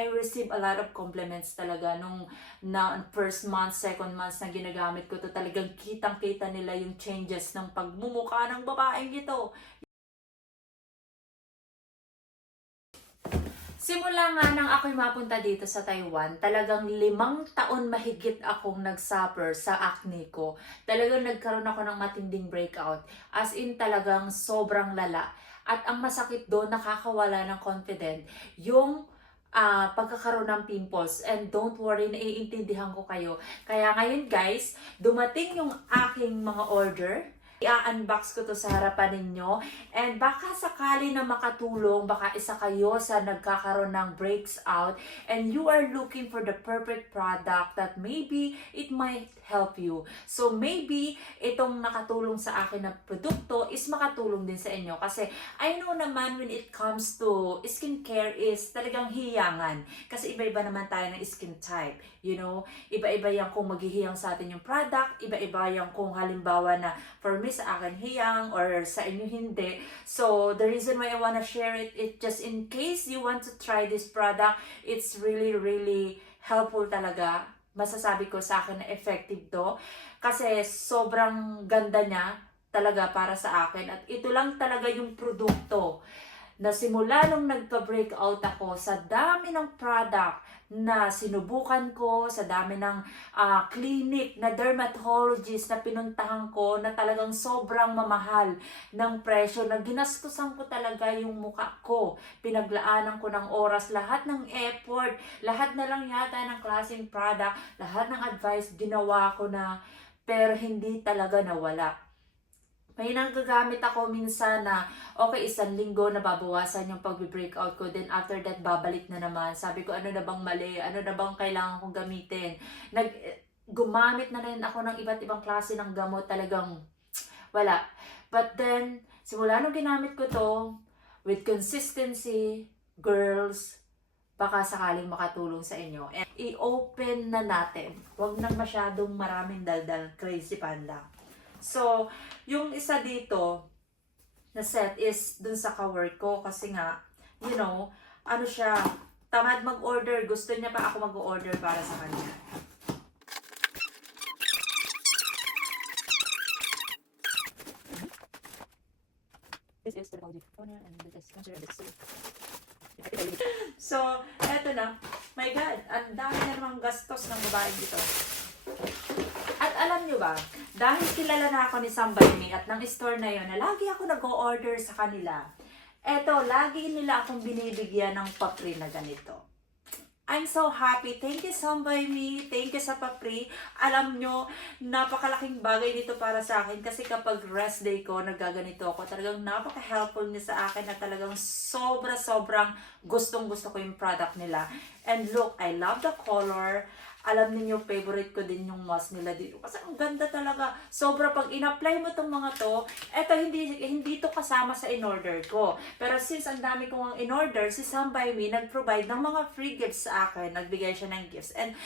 I receive a lot of compliments talaga nung first month, second month na ginagamit ko to. Talagang kitang-kita nila yung changes ng pagmumukha ng babaeng ito. Simula nga nang ako'y mapunta dito sa Taiwan, talagang 5 taon mahigit akong nagsuffer sa acne ko. Talagang nagkaroon ako ng matinding breakout. As in talagang sobrang lala. At ang masakit doon, nakakawala ng confident, yung pagkakaroon ng pimples. And don't worry, naiintindihan ko kayo. Kaya ngayon guys, dumating yung aking mga order. I-unbox ko to sa harapan ninyo. And baka sakali na makatulong, baka isa kayo sa nagkakaroon ng breaks out and you are looking for the perfect product that maybe it might help you. So maybe itong nakatulong sa akin na produkto is makatulong din sa inyo. Kasi I know naman when it comes to skincare is talagang hiyangan. Kasi iba-iba naman tayo ng skin type. You know, iba-iba yan kung maghihiyang sa atin yung product, iba-iba yan kung halimbawa na for me sa akin hiyang or sa inyo hindi. So the reason why I wanna share it just in case you want to try this product, it's really helpful talaga. Masasabi ko sa akin na effective to kasi sobrang ganda niya talaga para sa akin at ito lang talaga yung produkto na simula nung nagpa-breakout ako sa dami ng product na sinubukan ko, sa dami ng clinic na dermatologist na pinuntahan ko na talagang sobrang mamahal ng presyo na ginastusan ko talaga yung mukha ko. Pinaglaanan ko ng oras, lahat ng effort, lahat na lang yata ng klaseng product, lahat ng advice ginawa ko na pero hindi talaga nawala. May nagagamit ako minsan na okay, 1 linggo na babawasan yung pag-breakout ko. Then after that, babalik na naman. Sabi ko, ano na bang mali? Ano na bang kailangan kong gamitin? Gumamit na rin ako ng iba't ibang klase ng gamot. Talagang wala. But then, simula nung ginamit ko to, with consistency, girls, baka sakaling makatulong sa inyo. And i-open na natin. Huwag nang masyadong maraming daldal, crazy panda. So, yung isa dito na set is dun sa ka-work ko kasi nga, you know, ano siya, tamad mag-order. Gusto niya pa ako mag-order para sa kanya. This is the toner and this is considered So, eto na. My God, ang dami na namang gastos ng babae dito. At alam nyo ba, dahil kilala na ako ni Somebody Me at ng store na yon na lagi ako nag-o-order sa kanila, eto, lagi nila akong binibigyan ng papri na ganito. I'm so happy. Thank you Somebody Me. Thank you sa papri. Alam nyo, napakalaking bagay nito para sa akin kasi kapag rest day ko, nagaganito ako. Talagang napaka-helpful niya sa akin na talagang sobrang gustong-gusto ko yung product nila. And look, I love the color. Alam niyo favorite ko din yung mask nila dito. Kasi ang ganda talaga. Sobra pag in-apply mo tong mga to, eto hindi to kasama sa in-order ko. Pero since ang dami kong in-order, si Somebody Me nag-provide ng mga free gifts sa akin. Nagbigay siya ng gifts. And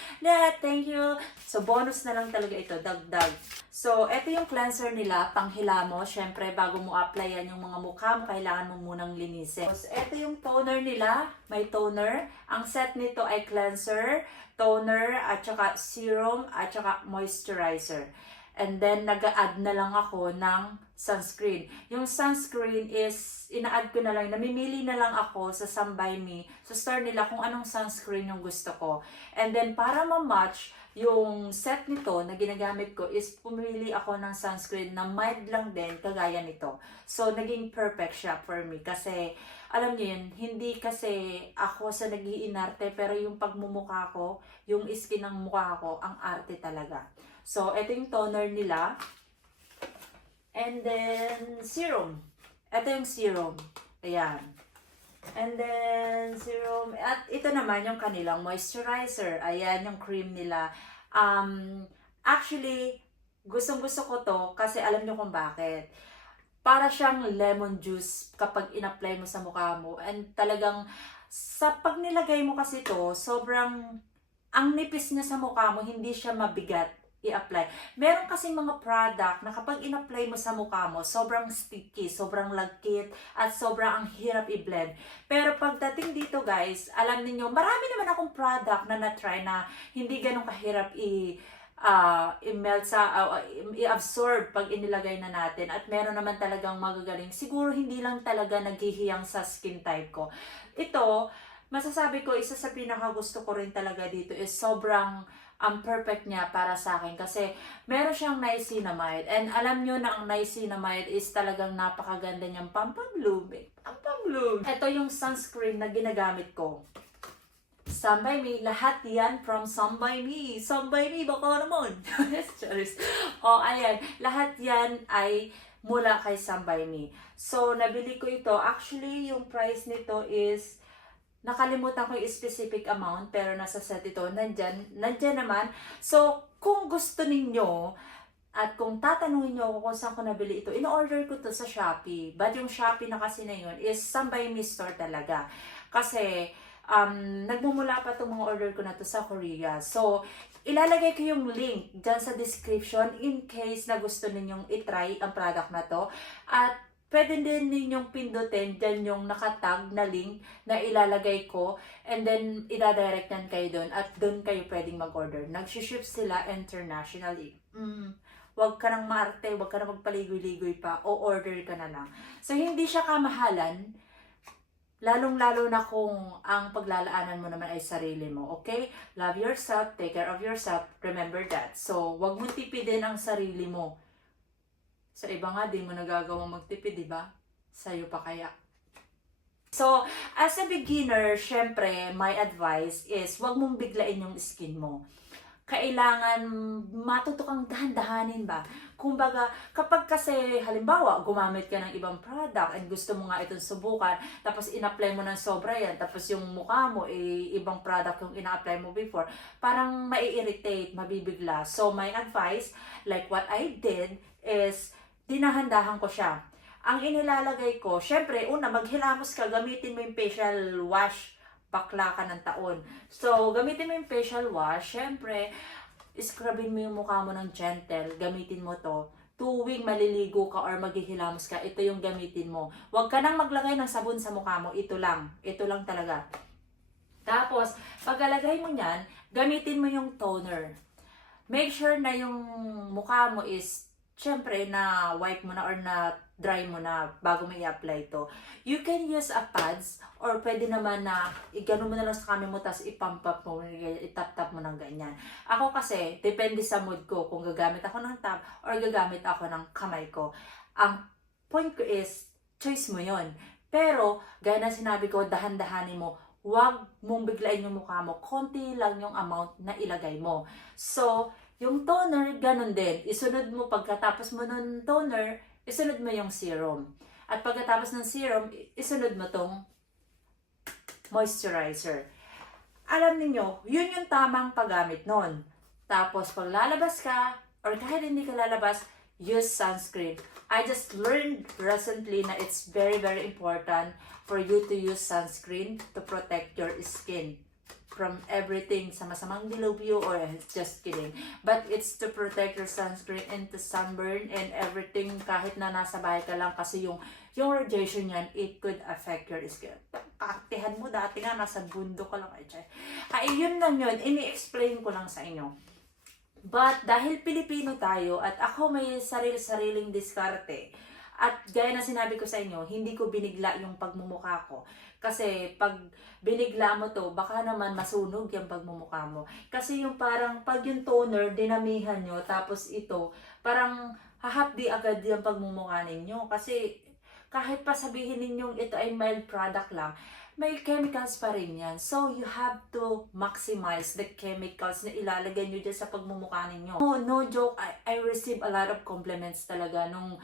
thank you. So bonus na lang talaga ito, dagdag. So eto yung cleanser nila, panghilamos. Syempre bago mo applyan yung mga mukha mo, kailangan mo munang linisin. So eto yung toner nila, may toner. Ang set nito ay cleanser, toner, at saka serum, at saka moisturizer. And then, nag-a-add na lang ako ng sunscreen. Yung sunscreen is, ina-add ko na lang, namimili na lang ako sa Somebody Me, sa store nila kung anong sunscreen yung gusto ko. And then, para ma-match yung set nito na ginagamit ko is pumili ako ng sunscreen na mild lang din, kagaya nito. So, naging perfect siya for me kasi alam niyo yun, hindi kasi ako sa nag-iinarte pero yung pagmumukha ko, yung skin ng mukha ko, ang arte talaga. So, ito yung toner nila. And then, serum. Ito yung serum. Ayan. And then, serum. At ito naman yung kanilang moisturizer. Ayan yung cream nila. Actually, gustong-gusto ko to kasi alam nyo kung bakit. Para siyang lemon juice kapag in-apply mo sa mukha mo. And talagang, sa pag nilagay mo kasi to, sobrang, ang nipis niya sa mukha mo, hindi siya mabigat. i-apply. Meron kasing mga product na kapag in-apply mo sa mukha mo, sobrang sticky, sobrang lagkit, at sobrang ang hirap i-blend. Pero pagdating dito guys, alam niyo marami naman akong product na na-try na hindi ganun kahirap i-melt i-absorb pag inilagay na natin. At meron naman talagang magagaling. Siguro hindi lang talaga naghihiyang sa skin type ko. Ito, masasabi ko, isa sa pinakagusto ko rin talaga dito is sobrang perfect niya para sa akin kasi meron siyang niacinamide, and alam nyo na ang niacinamide is talagang napakaganda niyang pampabloom. Ito yung sunscreen na ginagamit ko. Sun by Me, lahat yan from Sun by Me. Sun by Me, baka naman. Ayan, lahat yan ay mula kay Sun by Me. So, nabili ko ito. Actually, yung price nito is nakalimutan ko yung specific amount, pero nasa set ito, nandyan naman. So, kung gusto ninyo, at kung tatanungin nyo ako kung saan ko nabili ito, in-order ko to sa Shopee. But yung Shopee na kasi na yun is Sun by Me store talaga. Kasi, nagmumula pa itong mga order ko na to sa Korea. So, ilalagay ko yung link dyan sa description in case na gusto ninyong itry ang product na to. At pwede din ninyong pindutin dyan yung nakatag na link na ilalagay ko, and then idadirect yan kayo doon at doon kayo pwedeng mag-order. Nag-ship sila internationally. Huwag ka nang maarte, huwag ka nang magpaligoy-ligoy pa, o order ka na lang. So, hindi siya kamahalan, lalong-lalo na kung ang paglalaanan mo naman ay sarili mo, okay? Love yourself, take care of yourself, remember that. So, huwag mo tipidin ang sarili mo. Sa iba nga, di mo nagagawang magtipid, di ba? Sa'yo pa kaya. So, as a beginner, syempre, my advice is, huwag mong biglain yung skin mo. Kailangan matuto kang dahan-dahanin ba? Kumbaga, kapag kasi, halimbawa, gumamit ka ng ibang product and gusto mo nga itong subukan, tapos in-apply mo ng sobra yan, tapos yung mukha mo, ibang product yung ina-apply mo before, parang mai-irritate, mabibigla. So, my advice, like what I did, is, dinahandahan ko siya. Ang inilalagay ko, syempre, una, maghilamos ka, gamitin mo yung facial wash, bakla ka ng taon. So, gamitin mo yung facial wash, syempre, scrubin mo yung mukha mo ng gentle, gamitin mo to. Tuwing maliligo ka or maghihilamos ka, ito yung gamitin mo. Huwag ka nang maglagay ng sabon sa mukha mo, ito lang talaga. Tapos, pagkalagay mo niyan, gamitin mo yung toner. Make sure na yung mukha mo is syempre, na wipe mo na or na dry mo na bago mo i-apply to. You can use a pads or pwede naman na igano mo na lang sa kamay mo tapos ipump-up mo, itap-tap mo ng ganyan. Ako kasi, depende sa mood ko kung gagamit ako ng tap or gagamit ako ng kamay ko. Ang point ko is, choice mo yon. Pero, gaya na sinabi ko, dahan-dahanin mo, huwag mong biglain yung mukha mo. Konti lang yung amount na ilagay mo. So, yung toner, ganun din. Isunod mo, pagkatapos mo ng toner, isunod mo yung serum. At pagkatapos ng serum, isunod mo tong moisturizer. Alam niyo, yun yung tamang paggamit nun. Tapos, pag lalabas ka, or kahit hindi ka lalabas, use sunscreen. I just learned recently na it's very, very important for you to use sunscreen to protect your skin from everything sa masamang dilubyo or just kidding. But it's to protect your sunscreen and to sunburn and everything kahit na nasa bahay ka lang kasi yung radiation yan, it could affect your skin. Kaktihan mo dati nga, nasa bundok ka lang. Ay, yun lang yun. Ini-explain ko lang sa inyo. But dahil Pilipino tayo at ako may sarili-sariling diskarte, at gaya na sinabi ko sa inyo, hindi ko binigla yung pagmumukha ko. Kasi pag binigla mo to, baka naman masunog yung pagmumukha mo. Kasi yung parang pag yung toner, dinamihan nyo, tapos ito, parang hahapdi agad yung pagmumukha ninyo. Kasi kahit pa sabihin ninyong ito ay mild product lang, may chemicals pa rin yan. So, you have to maximize the chemicals na ilalagay nyo dyan sa pagmumukha ninyo. No joke, I receive a lot of compliments talaga nung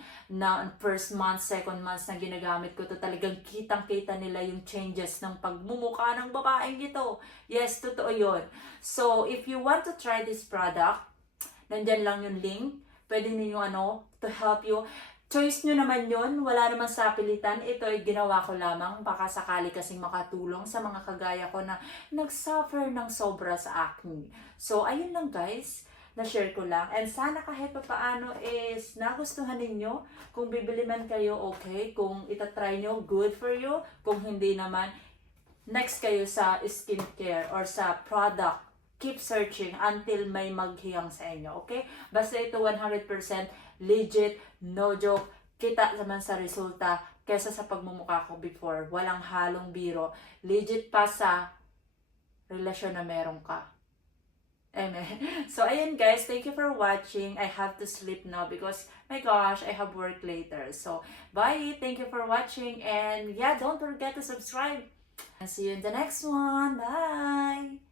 first month, second month na ginagamit ko to. Talagang kitang-kita nila yung changes ng pagmumukha ng babaeng ito. Yes, totoo yun. So, if you want to try this product, nandyan lang yung link. Pwede ninyo to help you. Choice nyo naman yon, wala naman sa pilitan. Ito ay ginawa ko lamang, baka sakali kasing makatulong sa mga kagaya ko na nag-suffer ng sobra sa acne. So, ayun lang guys. na-share ko lang. And sana kahit pa paano is nagustuhan ninyo. Kung bibili man kayo, okay. Kung itatry nyo, good for you. Kung hindi naman, next kayo sa skincare or sa product. Keep searching until may maghiyang sa inyo, okay? Basta ito 100% legit, no joke, kita naman sa resulta kesa sa pagmumukha ko before. Walang halong biro. Legit pa sa relasyon na meron ka. Amen. So, ayun guys, thank you for watching. I have to sleep now because, my gosh, I have work later. So, bye. Thank you for watching. And yeah, don't forget to subscribe. And see you in the next one. Bye.